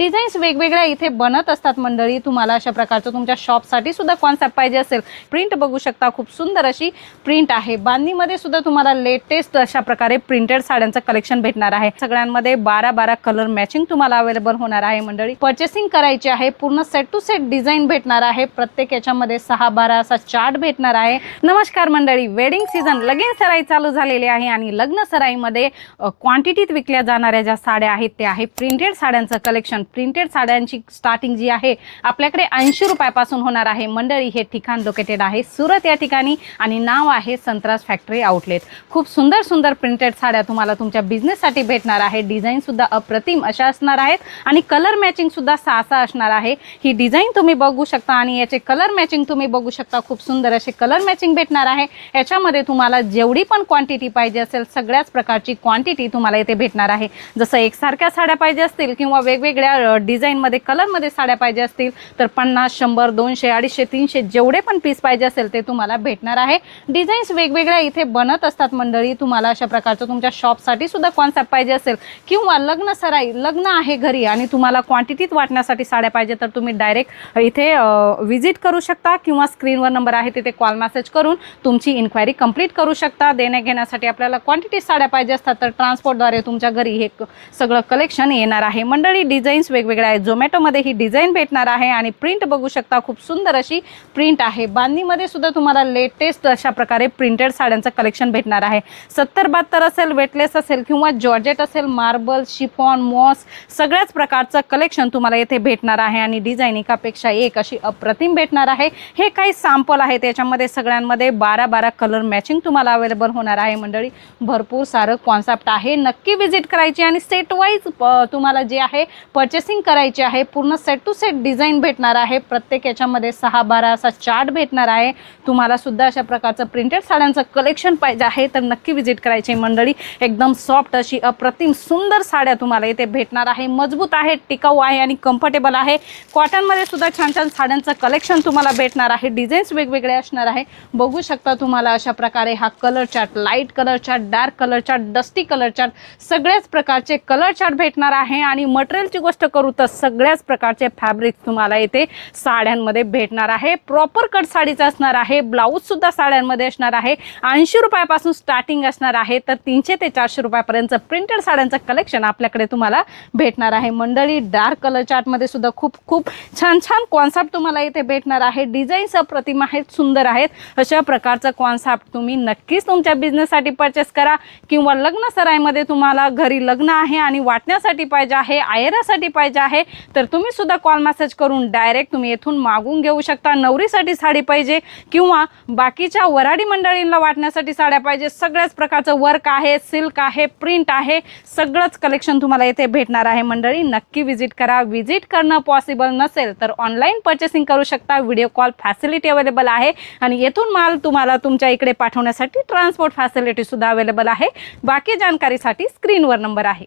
Designs वेगवेगळ्या इथे बनत असतात मंडळी। तुम्हाला अशा प्रकारचं तुमच्या शॉपसाठी सुद्धा कॉन्सेप्ट पाहिजे असेल, प्रिंट बघू शकता, खूप सुंदर अशी प्रिंट आहे। बांधणीमध्ये सुद्धा तुम्हाला लेटेस्ट अशा प्रकारे प्रिंटेड साड्यांचं कलेक्शन भेटणार आहे। सगळ्यांमध्ये 12 कलर मॅचिंग तुम्हाला अवेलेबल होणार आहे मंडळी। पर्चेसिंग करायची आहे, पूर्ण सेट टू सेट डिझाईन भेटणार आहे। प्रत्येक याच्यामध्ये 6-12 असा चार्ट भेटणार आहे। नमस्कार मंडळी, वेडिंग सीझन लगीन सराई चालू झालेली आहे आणि लग्न सराईमध्ये क्वांटिटीत विकल्या जाणाऱ्या ज्या साड्या आहेत ते आहे प्रिंटेड साड्यांचं कलेक्शन। प्रिंटेड साड्यांची स्टार्टिंग जी आहे आपल्याकडे 80 रुपयापासून होणार आहे मंडळी। हे ठिकाण लोकेटेड आहे सुरत या ठिकाणी आणि नाव आहे संत्रास फॅक्टरी आउटलेट। खूप सुंदर सुंदर प्रिंटेड साड्या तुम्हाला तुमच्या बिझनेससाठी भेटणार आहे। डिझाईन सुद्धा अप्रतिम अशा असणार आहेत आणि कलर मॅचिंग सुद्धा 6 असणार आहे। ही डिझाईन तुम्ही बघू शकता आणि याचे कलर मॅचिंग तुम्ही बघू शकता। खूप सुंदर असे कलर मॅचिंग भेटणार आहे। याच्यामध्ये तुम्हाला जेवढी पण क्वांटिटी पाहिजे असेल सगळ्याच प्रकारची क्वांटिटी तुम्हाला इथे भेटणार आहे। जसं एकसारख्या साड्या पाहिजे असतील किंवा वेगवेगळ्या डिझाईनमध्ये कलरमध्ये साड्या पाहिजे असतील तर 50, 100, 200, 250, 300 जेवढे पण पीस पाहिजे असेल ते तुम्हाला भेटणार आहे। डिझाईन्स वेगवेगळ्या इथे बनत असतात मंडळी। तुम्हाला अशा प्रकारचं तुमच्या शॉपसाठी सुद्धा कॉन्सेप्ट पाहिजे असेल किंवा लग्न सराई लग्न आहे घरी आणि तुम्हाला क्वांटिटीत वाटण्यासाठी साड्या पाहिजे तर तुम्ही डायरेक्ट इथे व्हिजिट करू शकता किंवा स्क्रीनवर नंबर आहे तिथे कॉल मेसेज करून तुमची इन्क्वायरी कंप्लीट करू शकता। देण्या घेण्यासाठी आपल्याला क्वांटिटी साड्या पाहिजे असतात तर ट्रान्सपोर्टद्वारे तुमच्या घरी हे सगळं कलेक्शन येणार आहे मंडळी। डिझाईन्स वेगवेगळ्या आहेत। झोमॅटोमध्ये ही डिझाईन भेटणार आहे आणि प्रिंट बघू शकता, खूप सुंदर अशी प्रिंट आहे। बांधणीमध्ये सुद्धा तुम्हाला लेटेस्ट अशा प्रकारे प्रिंटेड साड्यांचं कलेक्शन भेटणार आहे। 70-72 असेल, वेटलेस असेल किंवा जॉर्जेट असेल, मार्बल, शिफॉन, मॉस सगळ्याच प्रकारचं कलेक्शन तुम्हाला येथे भेटणार आहे आणि डिझाईन एकापेक्षा एक अशी अप्रतिम भेटणार आहे। हे काही सॅम्पल आहे, त्याच्यामध्ये सगळ्यांमध्ये 12 कलर मॅचिंग तुम्हाला अवेलेबल होणार आहे मंडळी। भरपूर सारं कॉन्सेप्ट आहे, नक्की विजिट करायची आणि सेट वाईज तुम्हाला जे आहे पर्चेसिंग करायची आहे। पूर्ण सेट टू सेट डिझाईन भेटणार आहे। प्रत्येक याच्यामध्ये 6-12 असा चार्ट भेटणार आहे। तुम्हाला सुद्धा अशा प्रकारचं प्रिंटेड साड्यांचं कलेक्शन पाहिजे आहे तर नक्की विजिट करायची मंडळी। एकदम सॉफ्ट अशी अप्रतिम सुंदर साड्या तुम्हाला इथे भेटणार आहे। मजबूत आहे, टिकाऊ आहे आणि कम्फर्टेबल आहे। कॉटनमध्ये सुद्धा छान छान साड्यांचं कलेक्शन तुम्हाला भेटणार आहे। डिझाईन्स वेगवेगळे असणार आहे, बघू शकता तुम्हाला अशा प्रकारे हा colour chart, light colour chart, dark colour chart, dusty colour chart सगळ्याच प्रकारचे कलर चार्ट भेटणार आहे। आणि मटेरियलची गोष्ट करू तर सगळ्याच प्रकारचे फॅब्रिक तुम्हाला इथे साड्यांमध्ये भेटणार आहे। प्रॉपर कट साडीचं असणार आहे। ब्लाऊज सुद्धा साड्यांमध्ये असणार आहे। 80 रुपयापासून स्टार्टिंग असणार आहे तर 300 ते 400 रुपयापर्यंत प्रिंटेड साड्यांचं कलेक्शन आपल्याकडे तुम्हाला भेटणार आहे मंडळी। डार्क कलर चार्टमध्ये सुद्धा खूप खूप छान छान कॉन्सेप्ट तुम्हाला इथे भेटणार आहे। डिझाईन्स अप्रतिम आहेत, सुंदर आहेत। अशा प्रकारचं कॉन्सेप्ट तुम्ही नक्कीच तुमच्या बिझनेससाठी परचेस करा किंवा लग्न सराईमध्ये तुम्हाला घरी लग्न आहे आणि वाटण्यासाठी पाहिजे आहे, आयरासाठी पाहिजे आहे तर तुम्ही सुद्धा कॉल मेसेज करून डायरेक्ट तुम्ही येथून मागून घेऊ शकता। नवरीसाठी साडी पाहिजे किंवा बाकीच्या वराडी मंडळींना वाटण्यासाठी साड्या पाहिजे, सगळ्याच प्रकारचं वर्क आहे, सिल्क आहे, प्रिंट आहे, सगळंच कलेक्शन तुम्हाला इथे भेटणार आहे मंडळी। नक्की विजिट करा। विजिट करणं पॉसिबल नसेल तर ऑनलाईन पर्चेसिंग करू शकता। व्हिडिओ कॉल फॅसिलिटी अवेलेबल आहे आणि येथून माल तुम्हाला तुमच्या इकडे पाठवण्यासाठी ट्रान्सपोर्ट फॅसिलिटी सुद्धा अवेलेबल आहे। बाकी जानकारीसाठी स्क्रीनवर नंबर आहे।